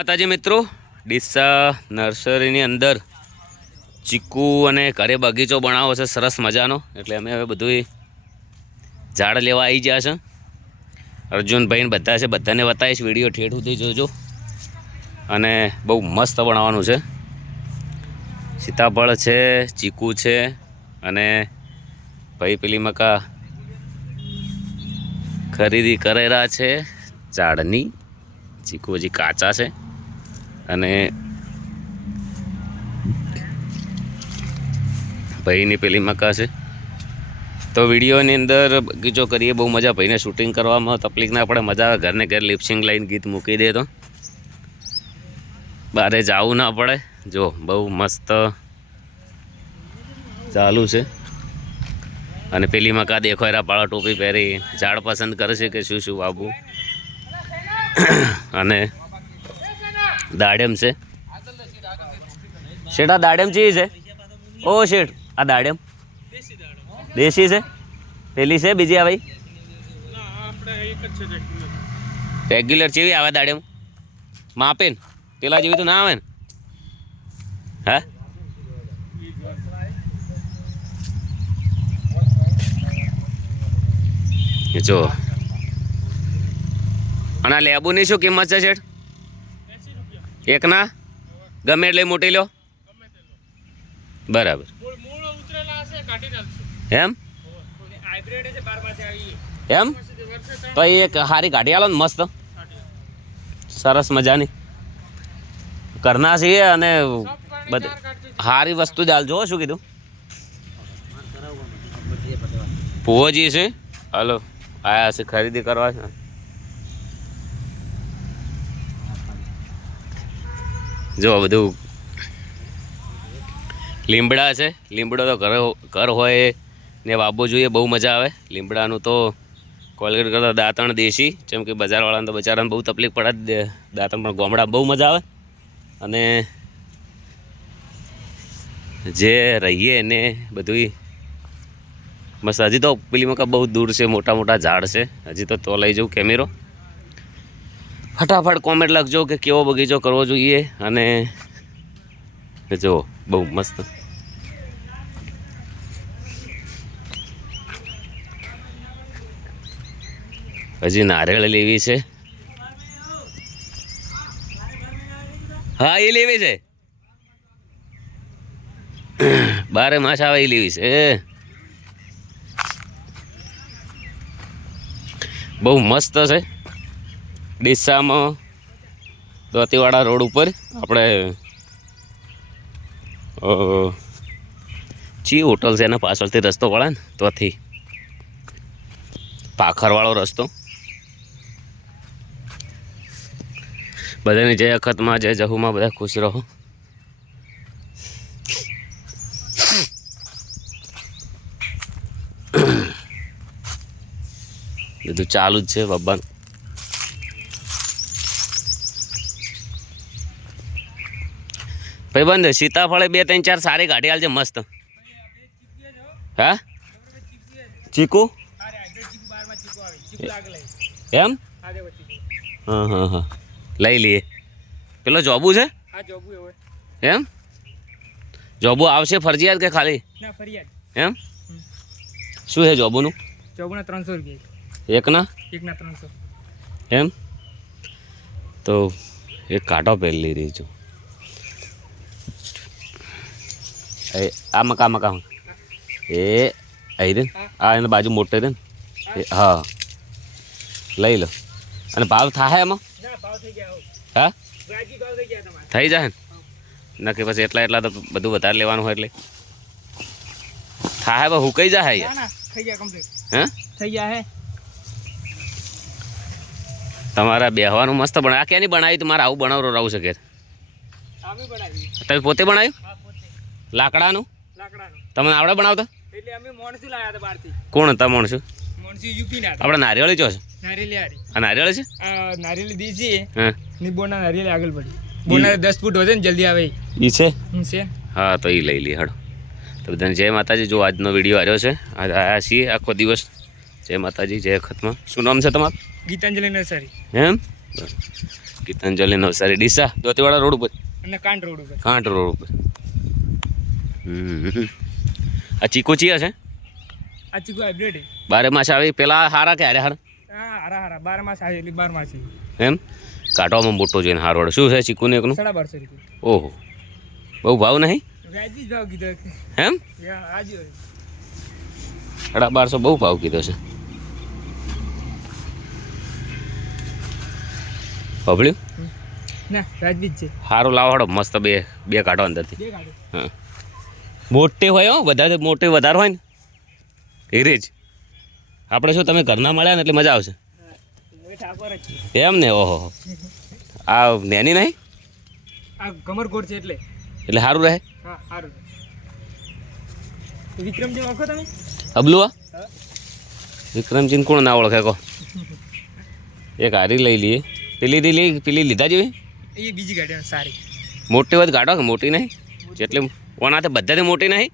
માતાજી મિત્રો? ડીસા નર્સરીની અંદર ચીકુ અને ઘરે બગીચો બનાવો છે, સરસ મજાનો. એટલે અમે હવે બધું ઝાડ લેવા આવી ગયા છે. અર્જુનભાઈ ને બધા છે, બધાને બતાવીશ, વીડિયો ઠેઠ સુધી જોજો. અને બહુ મસ્ત બનાવવાનું છે. સીતાફળ છે, ચીકુ છે, અને ભાઈ પેલી મકા ખરીદી કરેલા છે, ઝાડની. ચીકુ હજી કાચા છે. અને ભાઈની પેલી મકા છે. તો વિડીયોની અંદર બગીચો કરીએ, બહુ મજા. ભાઈને શૂટિંગ કરવામાં તકલીફ ના પડે, મજા આવે. ઘરને ઘર લિપસિંગ લાઈન ગીત મૂકી દે તો. બારે જવું ના પડે. જો, બહુ મસ્ત ચાલુ છે. અને પેલી મકા દેખો એરા પાળા ટોપી પહેરી. ઝાડ પસંદ કરે છે કે શું શું વાવવું અને દાડેમ છે. શેઠ, આ દાડેમ ચી છે? ઓ, શેઠ, આ દાડેમ. દેશી છે? પેલી છે બીજી આવે રેગ્યુલર ચેવી આવે દાડેમ? માપે ને. પેલા જેવી તો ના આવે ને. હા? જો. અને લેબુની શું કિંમત છે, શેઠ? એકના ગમે એટલે મોટી લો. બરાબર. એમ? એમ? તો એક સારી ગાડી આલો ને મસ્ત. સરસ મજાની. કરના છીએ અને બધી સારી વસ્તુ જ આલજો હો, શું કીધું? પુઓજી છે? હાલો. આયા છે ખરીદી કરવા. છે જો બધું લીમડા છે. લીમડો તો ઘર ઘર હોય ને વાવવો જોઈએ, બહુ મજા આવે. લીમડાનું તો કોલગેટ કરતાં દાંતણ દેશી. જેમ કે બજારવાળાને તો બચારાને બહુ તકલીફ પડે જ દાંતણ પણ ગોમડા બહુ મજા આવે. અને જે રહીએ એને બધું મસ્ત. હજી તો પેલી મકા બહુ દૂર છે મોટા મોટા ઝાડ છે. હજી તો તો લઈ જાઉં કેમેરો. ફટાફટ કોમેન્ટ લખજો કે કેવો બગીચો કરવો જોઈએ અને જો બહુ મસ્ત. હજી નારિયેળ લેવી છે. હા, એ લેવી છે. બારે માસ આવે એ લેવી છે. બહુ મસ્ત છે. ડીસામાં, દોતીવાડા રોડ ઉપર આપણે ચી હોટલ છે એના પાછળથી રસ્તો વળે ને, ત્યાંથી. પાખરવાળો રસ્તો. બધાની જય અખતમાં, જય જહુમાં બધા ખુશ રહો. બધું ચાલુ જ છે બબ્બાનું ભાઈબંધ સીતાફળે બે, ત્રણ, ચાર સારી ગાડી હાલ છે મસ્ત. હા? ચીકુ? એમ? હા હા હા. લઈ લઈએ. પેલો જોબુ છે? એમ? જોબુ આવશે ફરજિયાત કે ખાલી? એમ? શું છે જોબુનું? જોબુના ત્રણસો રૂપિયા એકના? એકના ત્રણસો એમ? તો એક કાંટો પહેરી રહી છું. એ આ મકા મકા. એ અહીં રે આ એને બાજુ મોટે રે ને. હા. લઈ લો. અને ભાવ થાય એમાં હો. હા? થઈ જાય ને? નક્કી પછી એટલા એટલા તો બધું વધારે લેવાનું હોય એટલે. થાય હું કઈ જાય ના થઈ ગયા કમ્પ્લીટ હે? થઈ ગયા હે. તમારા બેહવાનું મસ્ત બના આ ક્યાંની બનાવી? તમારે આવું બનાવરો રહું છે ઘેર. તમે પોતે બનાવ્યું? લાકડાનું? તમને આવડે બનાવતા? એટલે અમે મોણસું લાવ્યા હતા બહારથી. કોણ હતા માણસો? મોણસી યુપી ના હતા. આપણે નારિયેળી ચો છે. નારિયેળી આ નારિયેળ છે? આ નારિયેલી દીધી હા. ની બોના નારિયેળી આગળ પડી. બોના દસ ફૂટ વધે ને જલ્દી આવે. ઈ છે? છે. હા તો એ લઈ લે હડો તો બધાને જય માતાજી. જો આજનો વીડિયો આવ્યો છે આજ આવ્યા છીએ આખો દિવસ. જય માતાજી જય ખતમાં. શું નામ છે તમારું? ગીતાંજલિ નવસારી. એમ? ગીતાંજલિ નવસારી ડીસા દોતીવાડા રોડ ઉપર. અને કાંઠ રોડ ઉપર. કાંઠ રોડ ઉપર. આ ચીકુ ચિયા છે? આ ચીકુ હાઇબ્રિડ બારે માસ આવી પેલા હારા કે હારે હાર? હા હારા હારા. બાર માસ આવી એટલે બાર માસ એમ? કાંટોમાં મોટો જોઈને હારો શું છે ચીકુને એકનું? સાડા બારસો રૂપિયા. ઓહો. બહુ ભાવ નહીં? વ્યાજી ભાવ કીધો એમ? સાડા બારસો બહુ ભાવ કીધો છે. પબળ્યું ના જ છે. સારું લાવો હડો મસ્ત બે બે કાઢો અંદરથી. હા. મોટી હોય હો વધારે મોટે વધારે હોય ને એરેજ આપણે શું તમે ઘરના મળ્યા ને એટલે મજા આવશે? એમ ને ઓહો. આ નેની નહીં? આ કમર ગોળ છે એટલે. એટલે સારું રહે? હા સારું વિક્રમજી ઓળખો તમે? અબલુઆ? વિક્રમજીને કોણ ના ઓળખે કહો? એક હારી લઈ લઈએ પેલી પેલી લીધા જેવી? એ બીજી ગાડી સારી. મોટી હોય ગાડો કે મોટી નહીં? જેટલી ઓનાથી બધાથી મોટી નહીં.